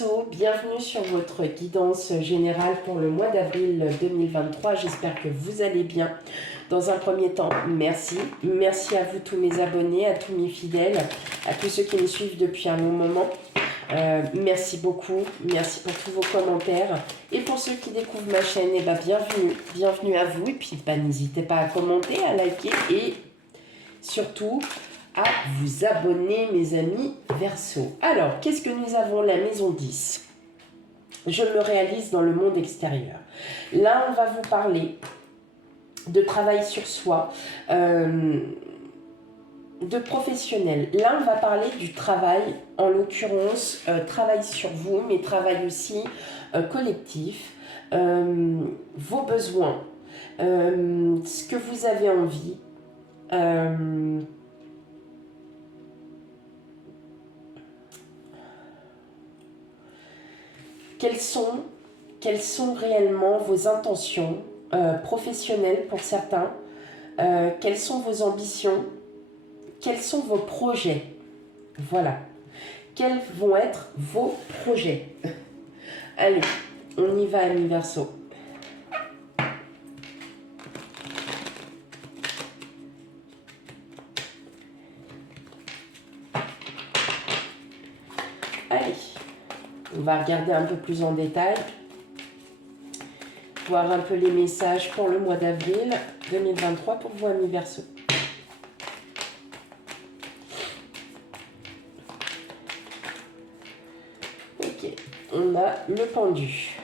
Verseau, bienvenue sur votre guidance générale pour le mois d'avril 2023. J'espère que vous allez bien. Dans un premier temps, merci. Merci à vous tous mes abonnés, à tous mes fidèles, à tous ceux qui me suivent depuis un long moment. Merci beaucoup, merci pour tous vos commentaires. Et pour ceux qui découvrent ma chaîne, bienvenue à vous. Et puis n'hésitez pas à commenter, à liker et surtout à vous abonner, mes amis Verseau. Alors, qu'est-ce que nous avons? La maison 10. Je me réalise dans le monde extérieur. Là, on va vous parler de travail sur soi, de professionnel. Là, on va parler du travail, en l'occurrence, travail sur vous, mais travail aussi collectif, vos besoins, ce que vous avez envie, quelles sont réellement vos intentions professionnelles pour certains, quelles sont vos ambitions, quels sont vos projets. Voilà. Quels vont être vos projets? Allez, on y va, amis Verseau. Allez, on va regarder un peu plus en détail, voir un peu les messages pour le mois d'avril 2023 pour vous, amis Verseau. Ok, on a le pendu.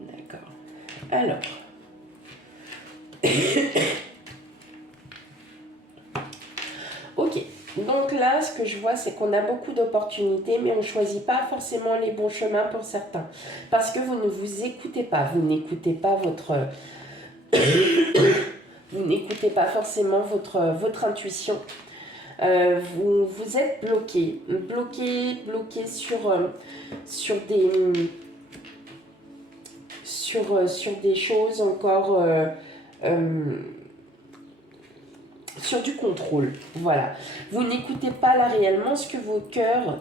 D'accord. Alors. Ok, donc là, ce que je vois, c'est qu'on a beaucoup d'opportunités, mais on ne choisit pas forcément les bons chemins pour certains. Parce que vous ne vous écoutez pas, vous n'écoutez pas votre... vous n'écoutez pas forcément votre intuition. Vous êtes bloqué sur des choses encore... sur du contrôle, voilà. Vous n'écoutez pas là réellement ce que votre cœur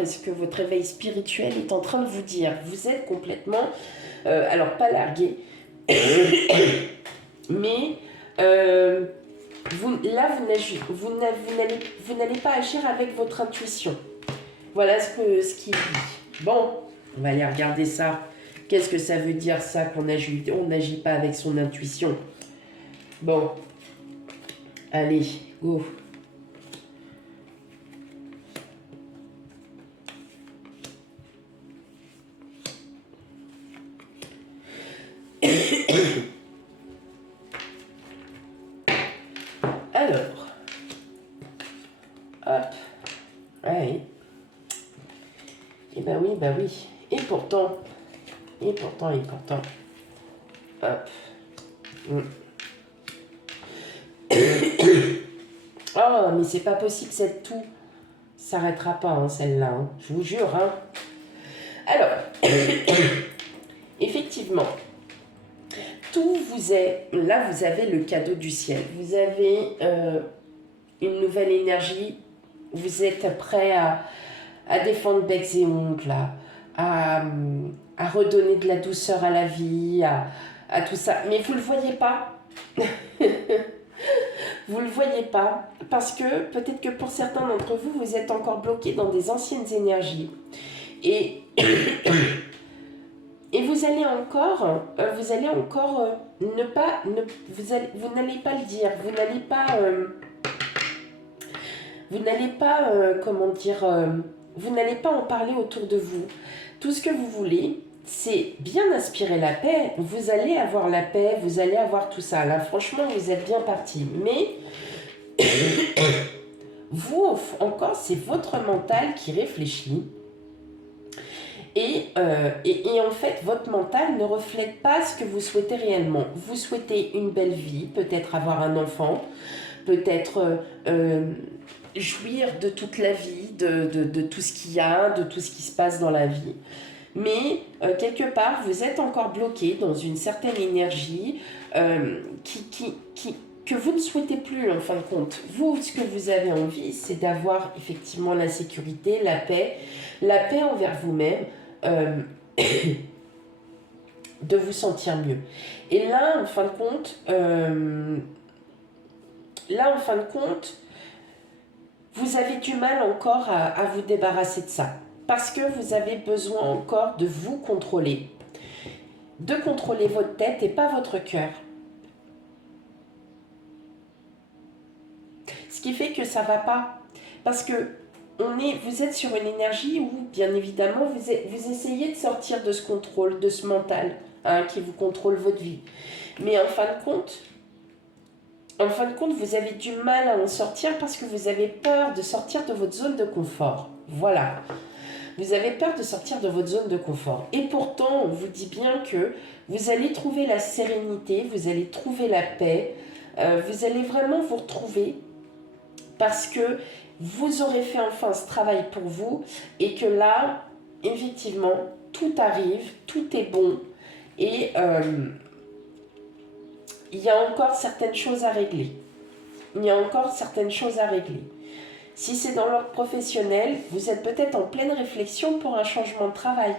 et ce que votre éveil spirituel est en train de vous dire. Vous êtes complètement, alors pas largué, mais vous n'allez pas agir avec votre intuition. Voilà ce qu'il dit. Bon, on va aller regarder ça. Qu'est-ce que ça veut dire ça qu'on on n'agit pas avec son intuition? Bon. Allez, go. Alors, hop, allez. Et ben oui. Et pourtant, hop. Oh, mais c'est pas possible, cette toux s'arrêtera pas, hein, celle-là, hein, je vous jure. Hein. Alors, effectivement, tout vous est... Là, vous avez le cadeau du ciel. Vous avez une nouvelle énergie. Vous êtes prêt à défendre becs et ongles, à redonner de la douceur à la vie, à tout ça. Mais vous ne le voyez pas. Vous ne le voyez pas, parce que peut-être que pour certains d'entre vous, vous êtes encore bloqués dans des anciennes énergies. Et, et vous n'allez pas le dire, vous n'allez pas en parler autour de vous. Tout ce que vous voulez, c'est bien aspirer la paix. Vous allez avoir la paix, vous allez avoir tout ça. Là, franchement, vous êtes bien parti. Mais vous, encore, c'est votre mental qui réfléchit. Et en fait, votre mental ne reflète pas ce que vous souhaitez réellement. Vous souhaitez une belle vie, peut-être avoir un enfant, peut-être jouir de toute la vie, de tout ce qu'il y a, de tout ce qui se passe dans la vie. Mais quelque part, vous êtes encore bloqué dans une certaine énergie que vous ne souhaitez plus en fin de compte. Vous, ce que vous avez envie, c'est d'avoir effectivement la sécurité, la paix envers vous-même, de vous sentir mieux. Et là, en fin de compte, vous avez du mal encore à vous débarrasser de ça. Parce que vous avez besoin encore de vous contrôler. De contrôler votre tête et pas votre cœur. Ce qui fait que ça ne va pas. Parce que vous êtes sur une énergie où, bien évidemment, vous essayez de sortir de ce contrôle, de ce mental qui vous contrôle votre vie. Mais en fin de compte, vous avez du mal à en sortir parce que vous avez peur de sortir de votre zone de confort. Voilà. Vous avez peur de sortir de votre zone de confort. Et pourtant, on vous dit bien que vous allez trouver la sérénité, vous allez trouver la paix, vous allez vraiment vous retrouver parce que vous aurez fait enfin ce travail pour vous et que là, effectivement, tout arrive, tout est bon et il y a encore certaines choses à régler. Si c'est dans l'ordre professionnel, vous êtes peut-être en pleine réflexion pour un changement de travail.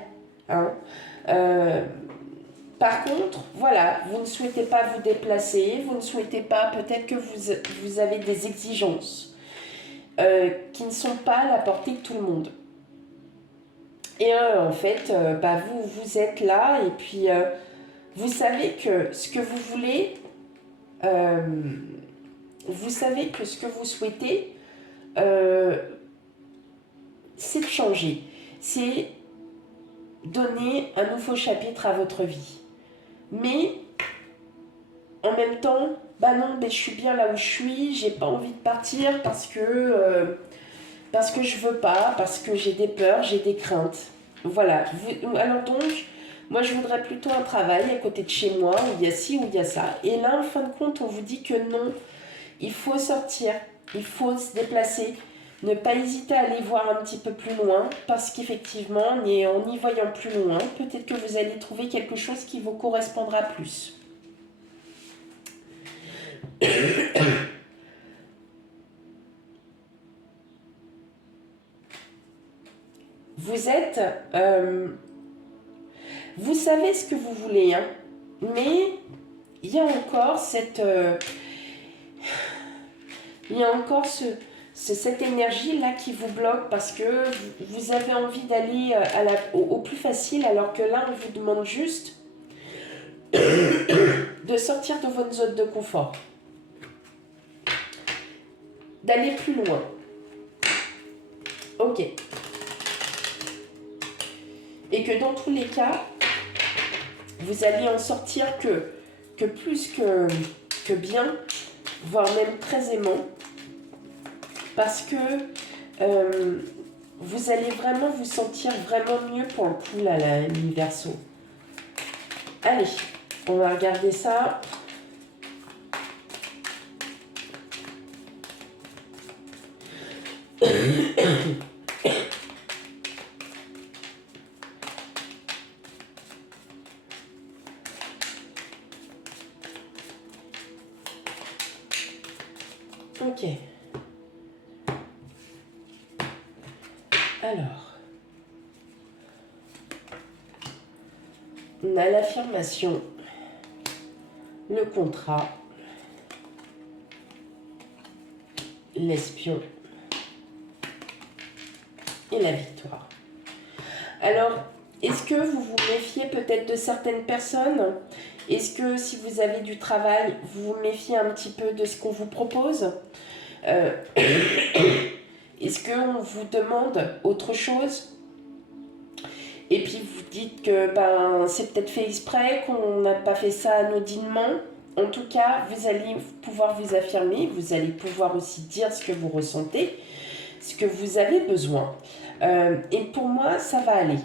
Par contre, voilà, vous ne souhaitez pas vous déplacer, vous ne souhaitez pas, peut-être que vous avez des exigences qui ne sont pas à la portée de tout le monde. Et en fait, vous êtes là et puis vous savez que ce que vous voulez, vous savez que ce que vous souhaitez, c'est de changer, c'est donner un nouveau chapitre à votre vie. Mais en même temps, je suis bien là où je suis, j'ai pas envie de partir parce que je veux pas, parce que j'ai des peurs, j'ai des craintes. Voilà. Alors donc, moi je voudrais plutôt un travail à côté de chez moi où il y a ci, où il y a ça. Et là, en fin de compte, on vous dit que non, il faut sortir, il faut se déplacer. Ne pas hésiter à aller voir un petit peu plus loin, parce qu'effectivement, en y voyant plus loin, peut-être que vous allez trouver quelque chose qui vous correspondra plus. Vous êtes... vous savez ce que vous voulez, mais il y a encore cette énergie-là qui vous bloque parce que vous avez envie d'aller au plus facile, alors que là, on vous demande juste de sortir de votre zone de confort, d'aller plus loin. Ok. Et que dans tous les cas, vous allez en sortir que plus que bien, voire même très aimant, parce que vous allez vraiment vous sentir vraiment mieux pour le coup là, l'universo. Allez, on va regarder ça. Ok. Alors, on a l'affirmation, le contrat, l'espion et la victoire. Alors, est-ce que vous vous méfiez peut-être de certaines personnes ? Est-ce que si vous avez du travail, vous vous méfiez un petit peu de ce qu'on vous propose ? Est-ce qu'on vous demande autre chose ? Et puis vous dites que c'est peut-être fait exprès, qu'on n'a pas fait ça anodinement. En tout cas, vous allez pouvoir vous affirmer, vous allez pouvoir aussi dire ce que vous ressentez, ce que vous avez besoin. Et pour moi, ça va aller.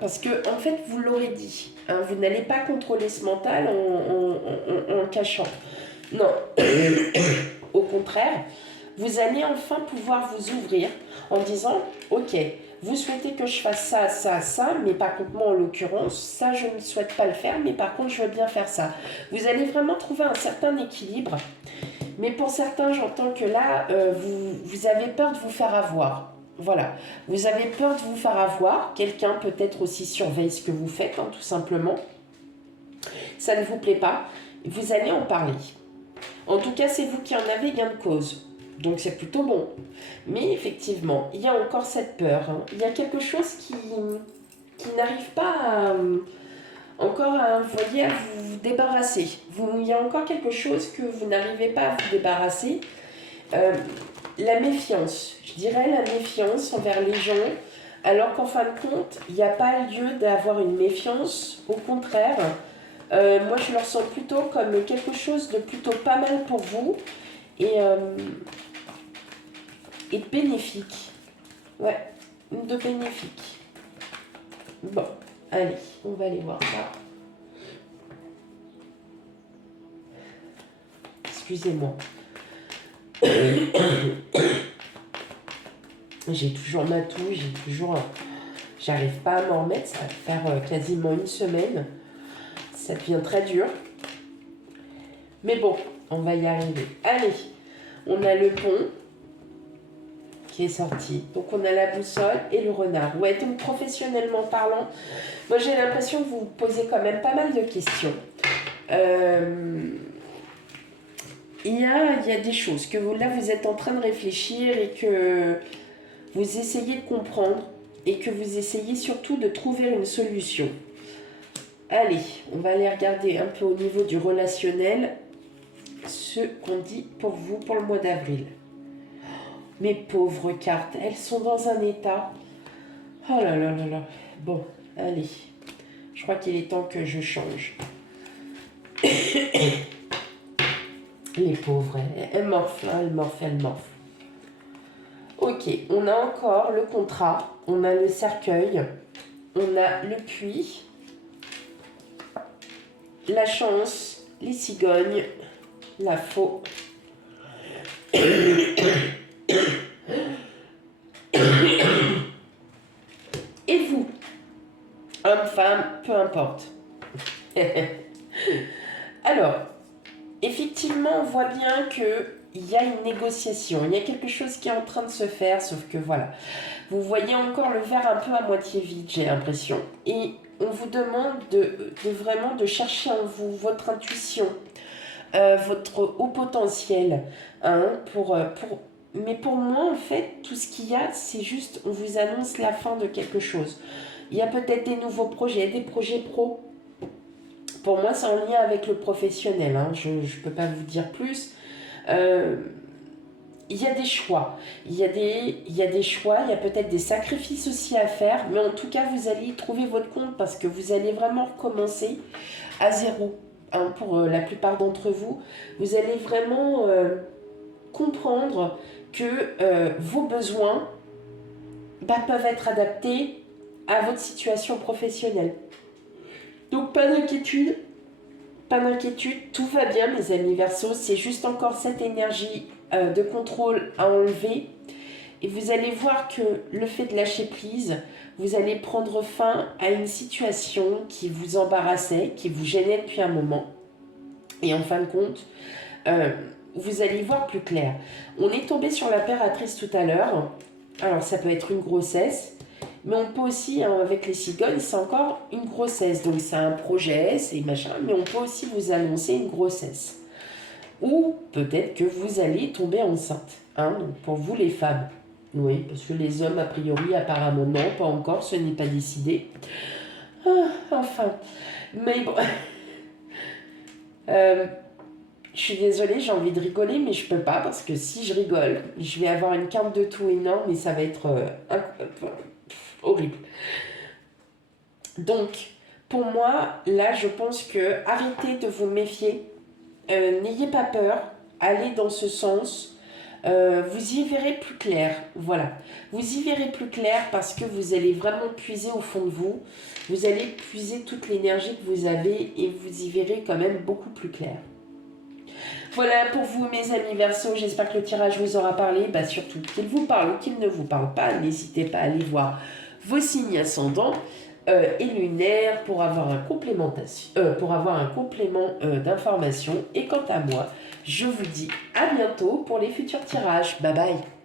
Parce que, en fait, vous l'aurez dit, vous n'allez pas contrôler ce mental en cachant. Non, au contraire, vous allez enfin pouvoir vous ouvrir en disant « Ok, vous souhaitez que je fasse ça, ça, ça, mais par contre, moi, en l'occurrence, ça, je ne souhaite pas le faire, mais par contre, je veux bien faire ça. Vous allez vraiment trouver un certain équilibre. Mais pour certains, j'entends que là, vous avez peur de vous faire avoir. Voilà. Vous avez peur de vous faire avoir. Quelqu'un peut-être aussi surveille ce que vous faites, hein, tout simplement. Ça ne vous plaît pas. Vous allez en parler. En tout cas, c'est vous qui en avez gain de cause. Donc c'est plutôt bon. Mais effectivement, il y a encore cette peur. Hein. Il y a quelque chose qui n'arrive pas à, encore à, vous voyez, à vous débarrasser. Il y a encore quelque chose que vous n'arrivez pas à vous débarrasser. La méfiance. Je dirais la méfiance envers les gens. Alors qu'en fin de compte, il n'y a pas lieu d'avoir une méfiance. Au contraire, moi je le ressens plutôt comme quelque chose de plutôt pas mal pour vous. Et de bénéfique. Ouais, de bénéfique. Bon, allez, on va aller voir ça. Excusez-moi. J'ai toujours ma toux, j'arrive pas à m'en remettre, ça va faire quasiment une semaine. Ça devient très dur. Mais bon, on va y arriver. Allez, on a le pont qui est sorti. Donc on a la boussole et le renard. Ouais, donc professionnellement parlant, moi j'ai l'impression que vous vous posez quand même pas mal de questions. Il y a des choses que vous êtes en train de réfléchir et que vous essayez de comprendre et que vous essayez surtout de trouver une solution. Allez, on va aller regarder un peu au niveau du relationnel ce qu'on dit pour vous pour le mois d'avril. Mes pauvres cartes, elles sont dans un état. Oh là là là là. Bon, allez. Je crois qu'il est temps que je change. Les pauvres, elles morflent, elles morflent, elles morflent. Ok, on a encore le contrat, on a le cercueil, on a le puits, la chance, les cigognes, la faux. Et vous, homme, femme, peu importe. Alors, effectivement, on voit bien qu'il y a une négociation, il y a quelque chose qui est en train de se faire, sauf que voilà, vous voyez encore le verre un peu à moitié vide, j'ai l'impression. Et on vous demande de vraiment de chercher en vous votre intuition, votre haut potentiel, hein, mais pour moi, en fait, tout ce qu'il y a, c'est juste, on vous annonce la fin de quelque chose. Il y a peut-être des nouveaux projets, des projets pro. Pour moi, c'est en lien avec le professionnel, hein. Je ne peux pas vous dire plus. Il y a des choix. Il y a des choix, il y a peut-être des sacrifices aussi à faire, mais en tout cas, vous allez y trouver votre compte parce que vous allez vraiment recommencer à zéro. Hein, pour la plupart d'entre vous, vous allez vraiment comprendre que vos besoins peuvent être adaptés à votre situation professionnelle. Donc pas d'inquiétude, tout va bien mes amis Verseau, c'est juste encore cette énergie de contrôle à enlever et vous allez voir que le fait de lâcher prise, vous allez prendre fin à une situation qui vous embarrassait, qui vous gênait depuis un moment et en fin de compte, vous allez voir plus clair. On est tombé sur l'impératrice tout à l'heure, alors ça peut être une grossesse, mais on peut aussi, hein, avec les cigognes, c'est encore une grossesse. Donc c'est un projet, c'est machin, mais on peut aussi vous annoncer une grossesse. Ou peut-être que vous allez tomber enceinte. Hein, donc pour vous les femmes. Oui, parce que les hommes, a priori, apparemment non, pas encore, ce n'est pas décidé. Ah, enfin. Mais bon. Je suis désolée, j'ai envie de rigoler, mais je peux pas, parce que si je rigole, je vais avoir une carte de tout énorme et ça va être horrible. Donc, pour moi, là, je pense que arrêtez de vous méfier. N'ayez pas peur. Allez dans ce sens. Vous y verrez plus clair. Voilà. Vous y verrez plus clair parce que vous allez vraiment puiser au fond de vous. Vous allez puiser toute l'énergie que vous avez et vous y verrez quand même beaucoup plus clair. Voilà pour vous mes amis Verseau, j'espère que le tirage vous aura parlé, surtout qu'il vous parle ou qu'il ne vous parle pas, n'hésitez pas à aller voir vos signes ascendants et lunaires pour avoir un complément d'information. Et quant à moi, je vous dis à bientôt pour les futurs tirages. Bye bye.